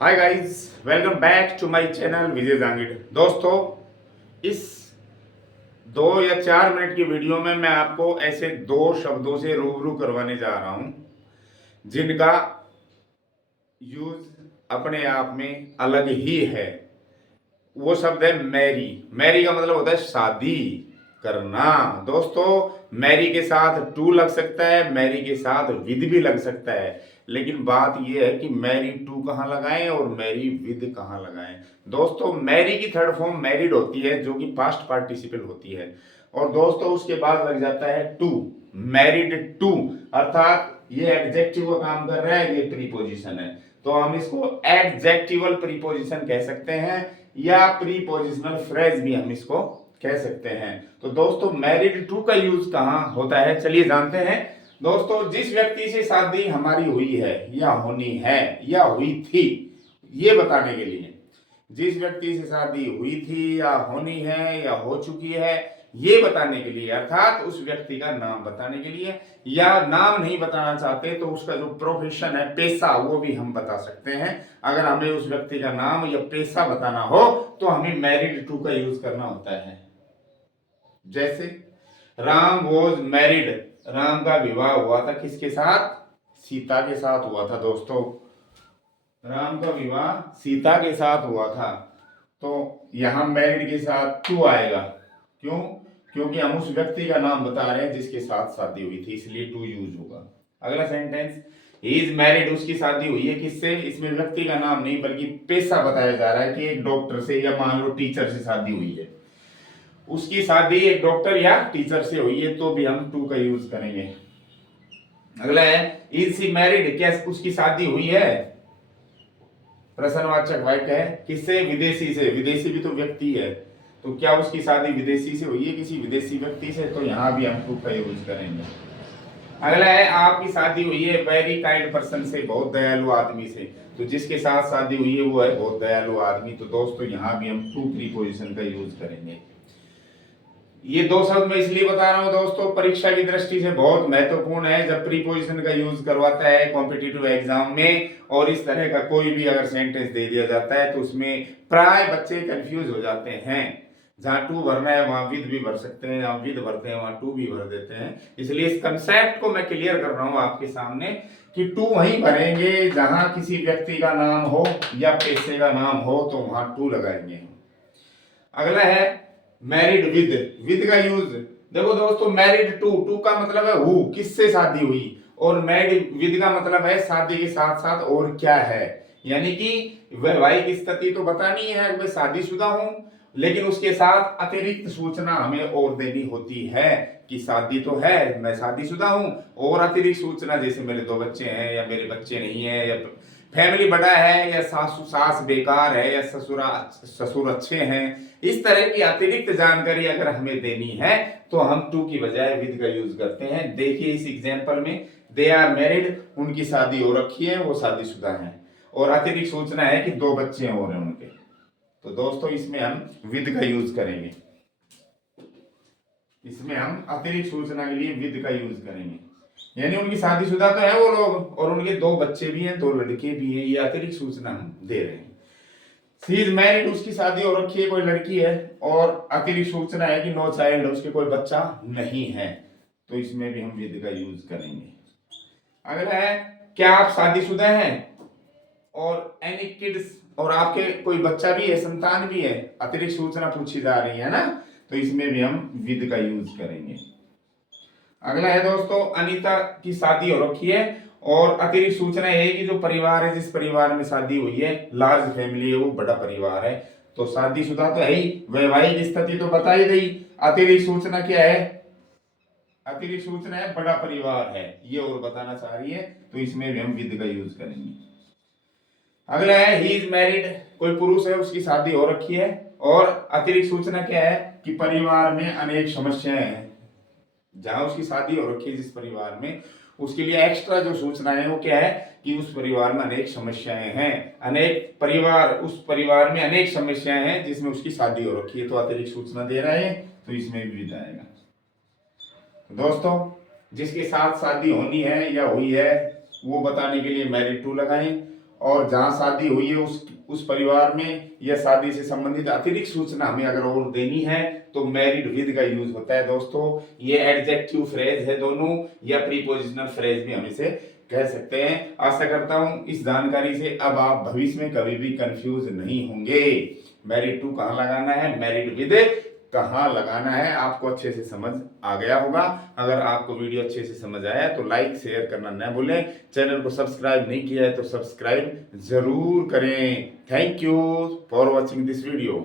Hi guys, welcome back to my channel Vijay Jangid. दोस्तों, इस 2 या 4 मिनट की वीडियो में मैं आपको ऐसे दो शब्दों से रूबरू करवाने जा रहा हूं जिनका यूज अपने आप में अलग ही है। वो शब्द है मैरी। मैरी का मतलब होता है शादी करना। दोस्तों, मैरी के साथ टू लग सकता है, मैरी के साथ विद भी लग सकता है, लेकिन बात यह है कि मैरी टू कहाँ लगाएं और मैरी विद कहाँ लगाएं। दोस्तों, मैरी की थर्ड फॉर्म मैरिड होती है, जो कि पास्ट पार्टिसिपल होती है, और दोस्तों उसके बाद लग जाता है टू, मैरिड टू, अर्थात ये एडजेक्टिव का काम कर रहा है, ये प्रीपोजिशन है, तो हम इसको एडजेक्टिवल प्रीपोजिशन कह सकते हैं, या प्रीपोजिशनल फ्रेज भी हम इसको कह सकते हैं। तो दोस्तों, मैरिड टू का यूज कहां होता है, चलिए जानते हैं। दोस्तों, जिस व्यक्ति से शादी हमारी हुई है या होनी है या हुई थी, ये बताने के लिए, जिस व्यक्ति से शादी हुई थी या होनी है या हो चुकी है, ये बताने के लिए, अर्थात उस व्यक्ति का नाम बताने के लिए, या नाम नहीं बताना चाहते तो उसका जो प्रोफेशन है, पेशा, वो भी हम बता सकते हैं। अगर हमें उस व्यक्ति का नाम या पेशा बताना हो तो हमें मैरिड टू का यूज करना होता है। जैसे राम वॉज मैरिड, राम का विवाह हुआ था किसके साथ? सीता के साथ हुआ था। दोस्तों, राम का विवाह सीता के साथ हुआ था, तो यहां मैरिड के साथ टू आएगा। क्यों? क्योंकि हम उस व्यक्ति का नाम बता रहे हैं जिसके साथ शादी हुई थी, इसलिए टू यूज होगा। अगला सेंटेंस, ही इज मैरिड, उसकी शादी हुई है किससे? इसमें व्यक्ति का नाम नहीं बल्कि पेशा बताया जा रहा है कि एक डॉक्टर से या मान लो टीचर से शादी हुई है। उसकी शादी एक डॉक्टर या टीचर से हुई है, तो भी हम टू का यूज करेंगे। अगला है, इज सी मैरिड, क्या उसकी शादी हुई है? प्रश्नवाचक वाक्य है, किससे? विदेशी से। विदेशी भी तो व्यक्ति है, तो क्या उसकी शादी विदेशी से हुई है, किसी विदेशी व्यक्ति से? तो यहां भी हम टू का यूज करेंगे। अगला है, आपकी शादी हुई है वेरी काइंड पर्सन से, बहुत दयालु आदमी से, तो जिसके साथ शादी हुई है वो है बहुत दयालु आदमी, तो दोस्तों यहां भी हम टू प्रीपोजिशन का यूज करेंगे। ये दो शब्द मैं इसलिए बता रहा हूं दोस्तों, परीक्षा की दृष्टि से बहुत महत्वपूर्ण है। जब प्रीपोजिशन का यूज करवाता है कॉम्पिटिटिव एग्जाम में, और इस तरह का कोई भी अगर सेंटेंस दे दिया जाता है तो उसमें प्राय बच्चे कंफ्यूज हो जाते हैं। जहां टू भरना है वहां विद भी भर सकते हैं, जहां विद भरते हैं वहां टू भी भर देते हैं। इसलिए इस कंसेप्ट को मैं क्लियर कर रहा हूं आपके सामने कि टू वहीं भरेंगे जहां किसी व्यक्ति का नाम हो या पेशे का नाम हो, तो वहां टू लगाएंगे। अगला है मैरिड विद। विद का यूज देखो दोस्तों, मैरिड टू, टू का मतलब है हु, किससे शादी हुई, और मैरिड विद का मतलब है शादी के साथ साथ और क्या है, यानी कि वैवाहिक स्थिति तो बतानी है, मैं शादीशुदा हूं, लेकिन उसके साथ अतिरिक्त सूचना हमें और देनी होती है कि शादी तो है, मैं शादीशुदा हूं, और अतिरिक्त सूचना जैसे मेरे 2 बच्चे हैं या मेरे बच्चे नहीं है, या फैमिली बड़ा है, या सासू सास बेकार है, या ससुर अच्छे हैं, इस तरह की अतिरिक्त जानकारी अगर हमें देनी है तो हम टू की बजाय विद का यूज करते हैं। देखिए इस एग्जांपल में, दे आर मैरिड, उनकी शादी हो रखी है, वो शादीशुदा हैं, और अतिरिक्त सूचना है कि 2 बच्चे हो रहे हैं उनके, तो दोस्तों इसमें हम विद का यूज करेंगे। इसमें हम अतिरिक्त सूचना के लिए विद का यूज करेंगे, यानी उनकी शादीशुदा तो है वो लोग, और उनके 2 बच्चे भी हैं, 2 लड़के भी हैं, ये अतिरिक्त सूचना हम दे रहे हैं। सी इज मैरिड, उसकी शादी हो रखी है, कोई लड़की है, और अतिरिक्त सूचना है कि नो चाइल्ड, उसके कोई बच्चा नहीं है, तो इसमें भी हम विद का यूज करेंगे। अगला है, क्या आप शादीशुदा हैं और एनी किड्स, और आपके कोई बच्चा भी है, संतान भी है, अतिरिक्त सूचना पूछी जा रही है ना, तो इसमें भी हम विद का यूज करेंगे। अगला है दोस्तों, अनीता की शादी हो रखी है, और अतिरिक्त सूचना यह है कि जो परिवार है, जिस परिवार में शादी हुई है, लार्ज फैमिली है, वो बड़ा परिवार है, तो शादीशुदा तो है ही, वैवाहिक स्थिति तो बता ही गई, अतिरिक्त सूचना क्या है? अतिरिक्त सूचना है बड़ा परिवार है, ये और बताना चाह रही है, तो इसमें भी हम विद का यूज करेंगे। अगला है, ही इज मैरिड, कोई पुरुष है, उसकी शादी हो रखी है, और अतिरिक्त सूचना क्या है कि परिवार में अनेक समस्याएं हैं। जहां उसकी शादी हो रखी है जिस परिवार में, उसके लिए एक्स्ट्रा जो सूचना है वो क्या है कि उस परिवार में अनेक समस्याएं हैं, अनेक परिवार, उस परिवार में अनेक समस्याएं हैं जिसमें उसकी शादी हो रखी है, तो अतिरिक्त सूचना दे रहा है, तो इसमें भी विद आएगा। तो दोस्तों, जिसके साथ शादी होनी है या हुई है वो बताने के लिए मैरिड टू लगाएं, और जहाँ शादी हुई है उस परिवार में या शादी से संबंधित अतिरिक्त सूचना हमें अगर और देनी है तो मैरिड विद का यूज होता है दोस्तों। ये एडजेक्टिव फ्रेज है दोनों, या प्रीपोजिशनल फ्रेज भी हम इसे कह सकते हैं। आशा करता हूं इस जानकारी से अब आप भविष्य में कभी भी कंफ्यूज नहीं होंगे। मैरिड टू कहाँ लगाना है, मैरिड विद कहाँ लगाना है, आपको अच्छे से समझ आ गया होगा। अगर आपको वीडियो अच्छे से समझ आया तो लाइक शेयर करना न भूलें। चैनल को सब्सक्राइब नहीं किया है तो सब्सक्राइब जरूर करें। Thank you for watching this video.